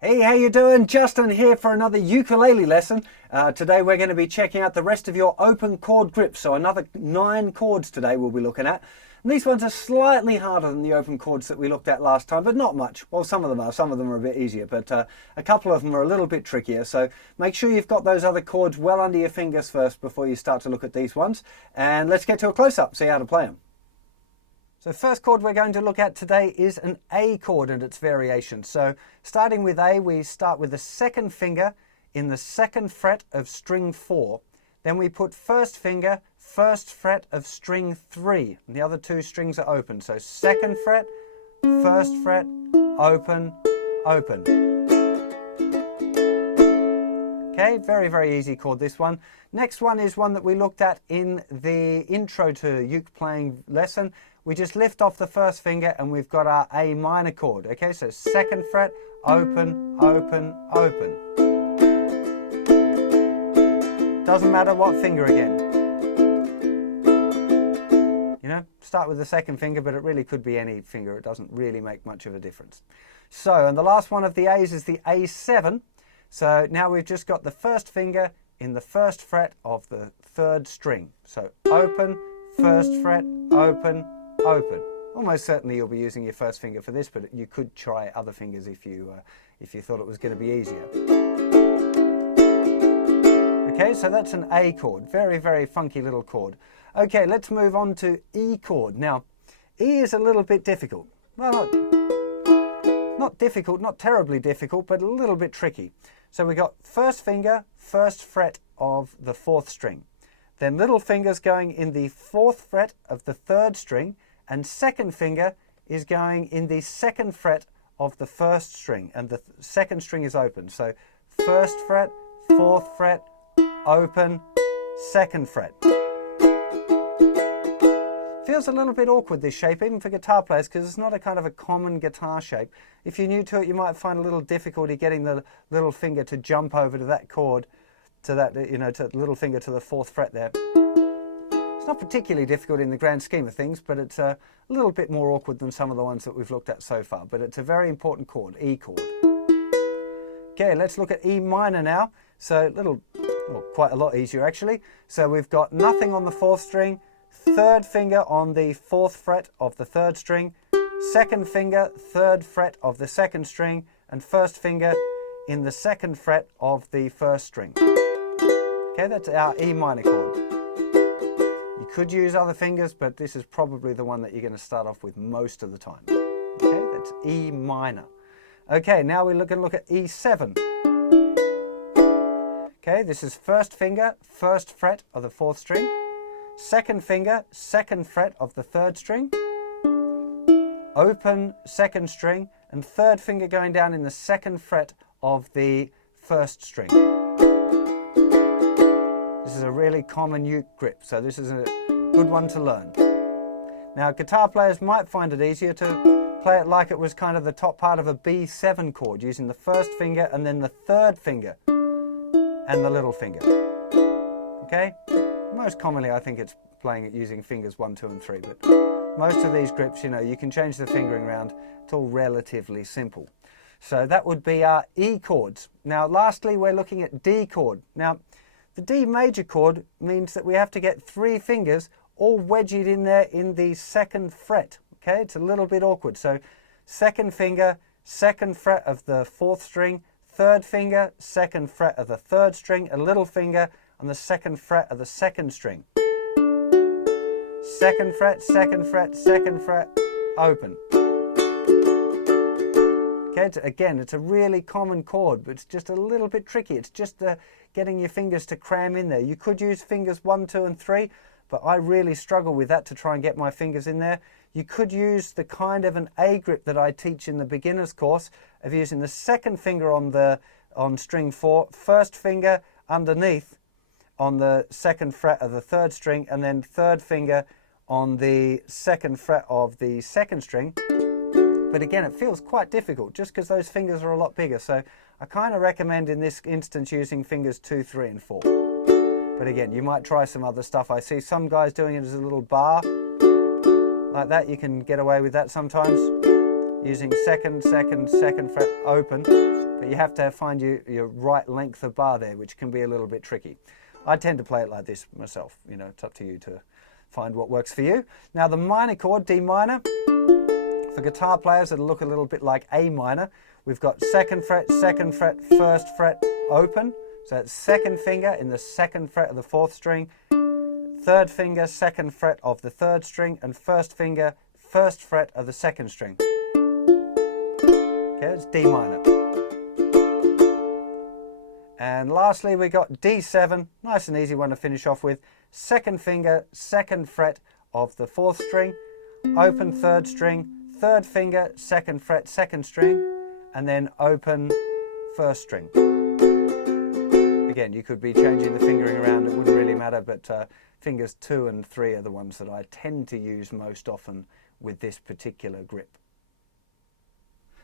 Hey, how you doing? Justin here for another ukulele lesson. Today we're going to be checking out the rest of your open chord grips. So another 9 chords today we'll be looking at. And these ones are slightly harder than the open chords that we looked at last time, but not much. Well, some of them are. Some of them are a bit easier, but a couple of them are a little bit trickier. So make sure you've got those other chords well under your fingers first before you start to look at these ones. And let's get to a close-up, see how to play them. So first chord we're going to look at today is an A chord and its variations. So starting with A, we start with the second finger in the second fret of string 4. Then we put first finger, first fret of string 3. And the other 2 strings are open. So second fret, first fret, open, open. Okay, very, very easy chord, this one. Next one is one that we looked at in the intro to uke playing lesson. We just lift off the first finger and we've got our A minor chord. Okay, so second fret, open, open, open. Doesn't matter what finger again. You know, start with the second finger, but it really could be any finger. It doesn't really make much of a difference. So, and the last one of the A's is the A7. So now we've just got the first finger in the first fret of the third string. So open, first fret, open, open. Almost certainly you'll be using your first finger for this, but you could try other fingers if you thought it was going to be easier. Okay, so that's an A chord. Very, very funky little chord. Okay, let's move on to E chord. Now, E is a little bit difficult. Well, not difficult, not terribly difficult, but a little bit tricky. So we got first finger, first fret of the 4th string. Then little fingers going in the 4th fret of the 3rd string, and second finger is going in the 2nd fret of the 1st string, and the 2nd string is open. So first fret, 4th fret, open, 2nd fret. Feels a little bit awkward, this shape, even for guitar players, because it's not a kind of a common guitar shape. If you're new to it, you might find a little difficulty getting the little finger to jump over to that chord, to that, to the little finger to the 4th fret there. It's not particularly difficult in the grand scheme of things, but it's a little bit more awkward than some of the ones that we've looked at so far. But it's a very important chord, E chord. Okay, let's look at E minor now. So quite a lot easier actually. So we've got nothing on the 4th string, 3rd finger on the 4th fret of the 3rd string, 2nd finger, 3rd fret of the 2nd string, and 1st finger in the 2nd fret of the 1st string. Okay, that's our E minor chord. You could use other fingers, but this is probably the one that you're going to start off with most of the time. Okay, that's E minor. Okay, now we're going to look at E7. Okay, this is first finger, 1st fret of the 4th string, second finger, 2nd fret of the 3rd string, open 2nd string, and 3rd finger going down in the 2nd fret of the 1st string. This is a really common uke grip, so this is a good one to learn. Now, guitar players might find it easier to play it like it was kind of the top part of a B7 chord, using the 1st finger and then the 3rd finger and the little finger. Okay? Most commonly, I think it's playing it using fingers 1, 2, and 3, but most of these grips, you can change the fingering around. It's all relatively simple. So that would be our E chords. Now, lastly, we're looking at D chord. Now, the D major chord means that we have to get 3 fingers all wedged in there in the 2nd fret. Okay, it's a little bit awkward. So, 2nd finger, 2nd fret of the 4th string, 3rd finger, 2nd fret of the 3rd string, a little finger on the 2nd fret of the 2nd string. 2nd fret, 2nd fret, 2nd fret, open. Okay, again, it's a really common chord, but it's just a little bit tricky. It's just getting your fingers to cram in there. You could use fingers 1, 2, and 3, but I really struggle with that to try and get my fingers in there. You could use the kind of an A grip that I teach in the beginner's course of using the 2nd finger on string 4, 1st finger underneath on the 2nd fret of the 3rd string, and then 3rd finger on the 2nd fret of the 2nd string. But again, it feels quite difficult just because those fingers are a lot bigger. So I kind of recommend in this instance using fingers 2, 3, and 4. But again, you might try some other stuff. I see some guys doing it as a little bar. Like that, you can get away with that sometimes. using second fret open, but you have to find your right length of bar there, which can be a little bit tricky. I tend to play it like this myself. You know, it's up to you to find what works for you. Now the minor chord, D minor, for guitar players it'll look a little bit like A minor. We've got second fret, first fret open. So it's second finger in the second fret of the fourth string, third finger, second fret of the third string, and first finger, first fret of the second string. Okay, it's D minor. And lastly, we got D7, nice and easy one to finish off with. Second finger, second fret of the fourth string, open third string, third finger, second fret, second string, and then open first string. Again, you could be changing the fingering around, it wouldn't really matter, but fingers 2 and 3 are the ones that I tend to use most often with this particular grip.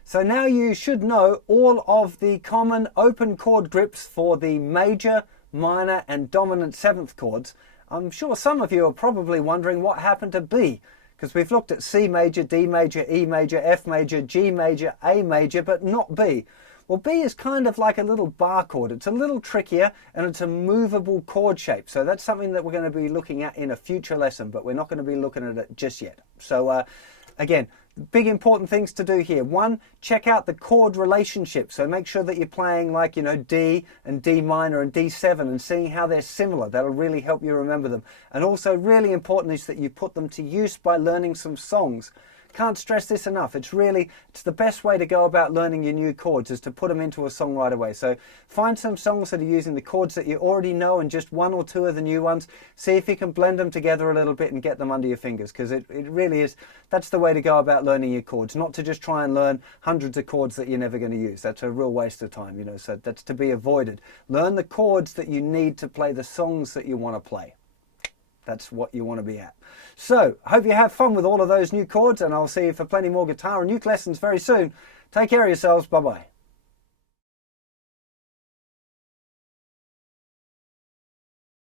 So now you should know all of the common open chord grips for the major, minor and dominant 7th chords. I'm sure some of you are probably wondering what happened to B, because we've looked at C major, D major, E major, F major, G major, A major, but not B. Well, B is kind of like a little bar chord. It's a little trickier and it's a movable chord shape. So that's something that we're going to be looking at in a future lesson, but we're not going to be looking at it just yet. So again, big important things to do here. One, check out the chord relationship. So make sure that you're playing like, you know, D and D minor and D7 and seeing how they're similar. That'll really help you remember them. And also really important is that you put them to use by learning some songs. Can't stress this enough. It's the best way to go about learning your new chords is to put them into a song right away. So find some songs that are using the chords that you already know and just 1 or 2 of the new ones. See if you can blend them together a little bit and get them under your fingers, because it really is, that's the way to go about learning your chords, not to just try and learn hundreds of chords that you're never going to use. That's a real waste of time, you know, so that's to be avoided. Learn the chords that you need to play the songs that you want to play. That's what you want to be at. So, I hope you have fun with all of those new chords, and I'll see you for plenty more guitar and uke lessons very soon. Take care of yourselves. Bye-bye.